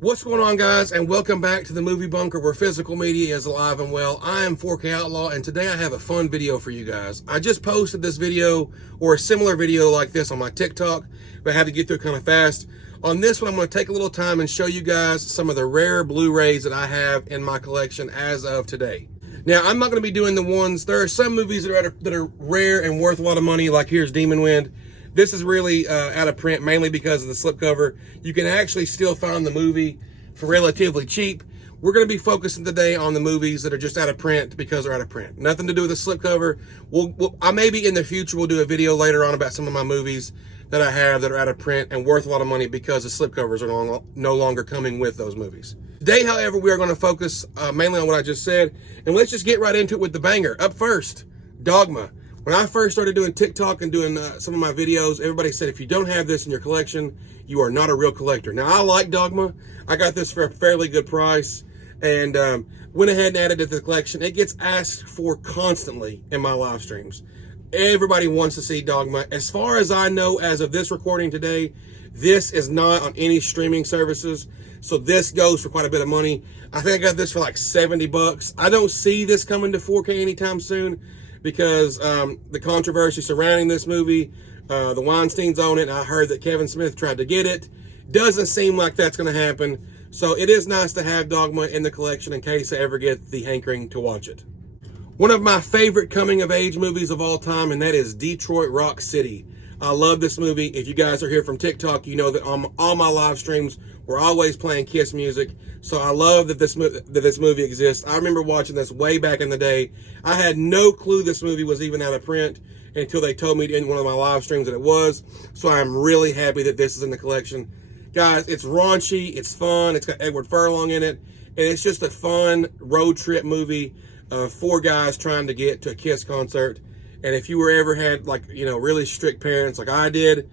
What's going on, guys, and welcome back to the Movie Bunker, where physical media is alive and well. I am 4K Outlaw, and today I have a fun video for you guys. I just posted this video, or a similar video like this, on my TikTok, but I had to get through it kind of fast. On this one, I'm going to take a little time and show you guys some of the rare Blu-rays that I have in my collection as of today. Now, I'm not going to be doing the ones, there are some movies that are rare and worth a lot of money, like here's Demon Wind. This is really out of print, mainly because of the slipcover. You can actually still find the movie for relatively cheap. We're going to be focusing today on the movies that are just out of print because they're out of print. Nothing to do with the slipcover. I maybe in the future will do a video later on about some of my movies that I have that are out of print and worth a lot of money because the slipcovers are no longer coming with those movies. Today, however, we are going to focus mainly on what I just said. And let's just get right into it with the banger. Up first, Dogma. When I first started doing TikTok and doing some of my videos, everybody said, if you don't have this in your collection, you are not a real collector. Now, I like Dogma. I got this for a fairly good price and went ahead and added it to the collection. It gets asked for constantly in my live streams. Everybody wants to see Dogma. As far as I know, as of this recording today, this is not on any streaming services. So this goes for quite a bit of money. I think I got this for like 70 bucks. I don't see this coming to 4K anytime soon, because the controversy surrounding this movie, the Weinsteins own it, and I heard that Kevin Smith tried to get it. Doesn't seem like that's going to happen. So it is nice to have Dogma in the collection in case I ever get the hankering to watch it. One of my favorite coming-of-age movies of all time, and that is Detroit Rock City. I love this movie. If you guys are here from TikTok, you know that on all my live streams, we're always playing Kiss music. So I love that this movie exists. I remember watching this way back in the day. I had no clue this movie was even out of print until they told me in one of my live streams that it was. So I'm really happy that this is in the collection. Guys, it's raunchy, it's fun, it's got Edward Furlong in it, and it's just a fun road trip movie of four guys trying to get to a Kiss concert. And if you ever had, like, you know, really strict parents like I did,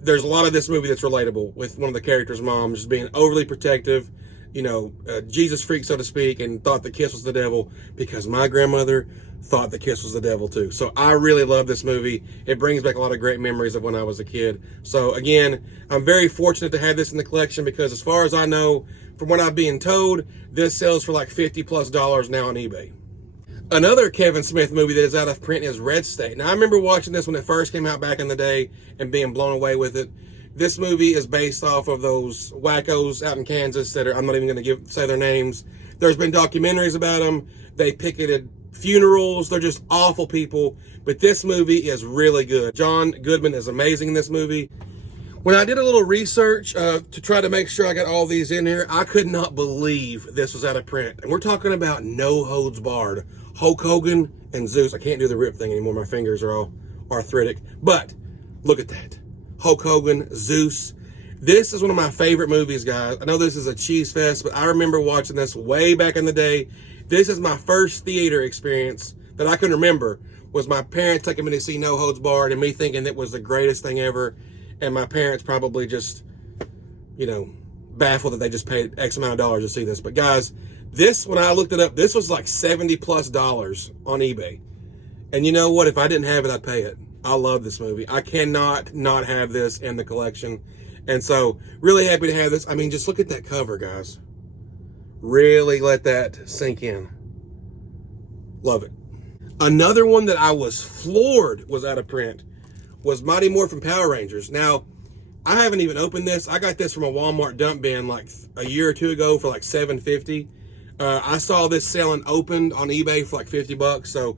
there's a lot of this movie that's relatable with one of the characters' moms just being overly protective, you know, Jesus freak, so to speak, and thought that Kiss was the devil, because my grandmother thought that Kiss was the devil too. So I really love this movie. It brings back a lot of great memories of when I was a kid. So again, I'm very fortunate to have this in the collection, because as far as I know, from what I'm being told, this sells for like $50+ now on eBay. Another Kevin Smith movie that is out of print is Red State. Now, I remember watching this when it first came out back in the day and being blown away with it. This movie is based off of those wackos out in Kansas that are, I'm not even going to say their names. There's been documentaries about them. They picketed funerals. They're just awful people. But this movie is really good. John Goodman is amazing in this movie. When I did a little research to try to make sure I got all these in here, I could not believe this was out of print. And we're talking about No Holds Barred. Hulk Hogan and Zeus. I can't do the rip thing anymore. My fingers are all arthritic. But look at that. Hulk Hogan, Zeus. This is one of my favorite movies, guys. I know this is a cheese fest, but I remember watching this way back in the day. This is my first theater experience that I can remember, was my parents taking me to see No Holds Barred and me thinking it was the greatest thing ever. And my parents probably just, you know, baffled that they just paid X amount of dollars to see this. But guys, this, when I looked it up, this was like $70+ on eBay. And you know what? If I didn't have it, I'd pay it. I love this movie. I cannot not have this in the collection. And so, really happy to have this. I mean, just look at that cover, guys. Really let that sink in. Love it. Another one that I was floored was out of print was Mighty Morphin Power Rangers. Now, I haven't even opened this. I got this from a Walmart dump bin like a year or two ago for like $7.50. I saw this selling opened on eBay for like 50 bucks. So,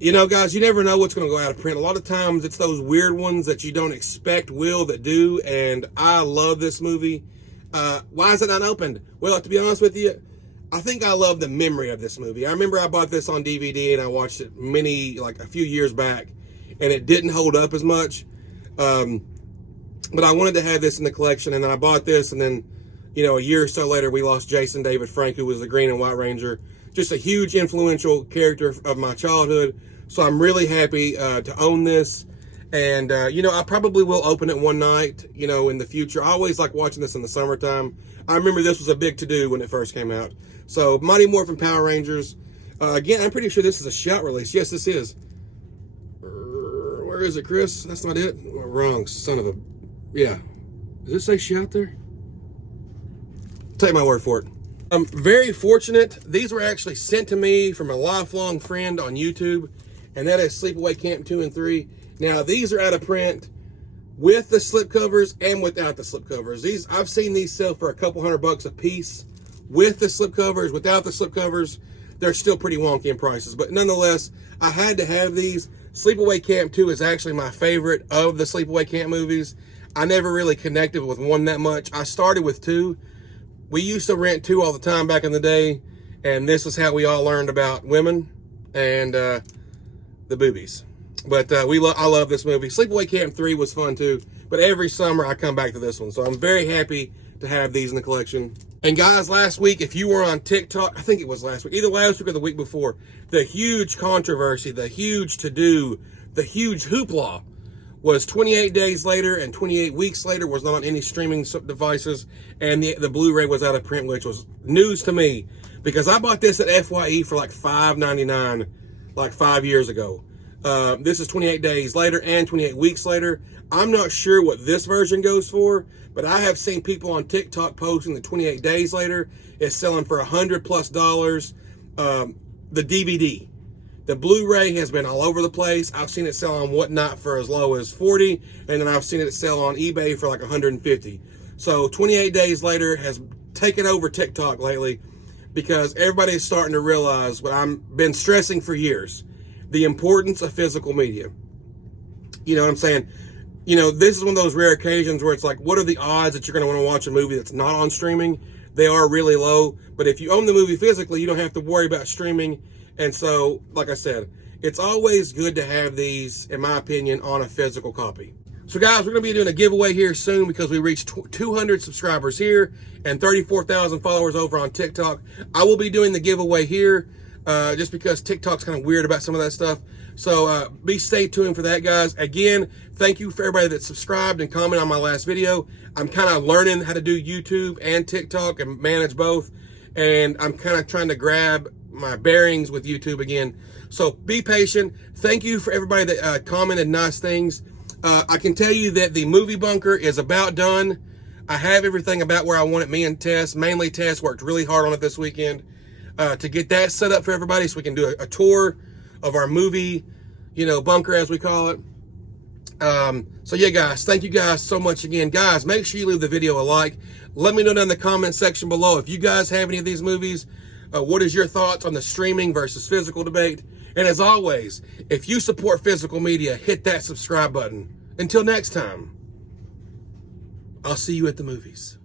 you know, guys, you never know what's going to go out of print. A lot of times it's those weird ones that you don't expect that do. And I love this movie. Why is it not opened? Well, to be honest with you, I think I love the memory of this movie. I remember I bought this on DVD and I watched it a few years back, and it didn't hold up as much. But I wanted to have this in the collection, and then I bought this, and then, you know, a year or so later, we lost Jason David Frank, who was the Green and White Ranger. Just a huge influential character of my childhood. So I'm really happy to own this. And, you know, I probably will open it one night, you know, in the future. I always like watching this in the summertime. I remember this was a big to-do when it first came out. So, Mighty Morphin Power Rangers. Again, I'm pretty sure this is a shout release. Yes, this is. Where is it, Chris? That's not it? Wrong, son of a... Yeah. Does it say shout there? Take my word for it. I'm very fortunate. These were actually sent to me from a lifelong friend on YouTube, and that is Sleepaway Camp 2 and 3. Now, these are out of print with the slipcovers and without the slipcovers. I've seen these sell for a couple $100 a piece with the slipcovers. Without the slipcovers, they're still pretty wonky in prices. But nonetheless, I had to have these. Sleepaway Camp 2 is actually my favorite of the Sleepaway Camp movies. I never really connected with one that much. I started with 2. We used to rent 2 all the time back in the day, and this is how we all learned about women and the boobies. But I love this movie. Sleepaway Camp 3 was fun too, but every summer I come back to this one. So I'm very happy to have these in the collection. And guys, last week, if you were on TikTok, I think it was last week, either last week or the week before, the huge controversy, the huge to-do, the huge hoopla was 28 days later and 28 weeks later was not on any streaming devices, and the Blu-ray was out of print, which was news to me because I bought this at FYE for like $5.99 like 5 years ago. This is 28 days later and 28 weeks later. I'm not sure what this version goes for, but I have seen people on TikTok posting that 28 days later is selling for $100+. The DVD. The Blu-ray has been all over the place. I've seen it sell on Whatnot for as low as $40, and then I've seen it sell on eBay for like $150. So 28 days later has taken over TikTok lately because everybody is starting to realize what I've been stressing for years, the importance of physical media. You know what I'm saying? You know, this is one of those rare occasions where it's like, what are the odds that you're going to want to watch a movie that's not on streaming? They are really low, but if you own the movie physically, you don't have to worry about streaming. And so, like I said, it's always good to have these, in my opinion, on a physical copy. So guys, we're going to be doing a giveaway here soon because we reached 200 subscribers here and 34,000 followers over on TikTok. I will be doing the giveaway here just because TikTok's kind of weird about some of that stuff. So stay tuned for that, guys. Again, thank you for everybody that subscribed and commented on my last video. I'm kind of learning how to do YouTube and TikTok and manage both. And I'm kind of trying to grab my bearings with YouTube again. So be patient. Thank you for everybody that commented nice things. I can tell you that the movie bunker is about done. I have everything about where I want it. Me and Tess, mainly Tess, worked really hard on it this weekend to get that set up for everybody so we can do a tour of our movie, you know, bunker as we call it. So yeah, guys, thank you guys so much again. Guys, make sure you leave the video a like. Let me know down in the comment section below if you guys have any of these movies. What is your thoughts on the streaming versus physical debate? And as always, if you support physical media, hit that subscribe button. Until next time, I'll see you at the movies.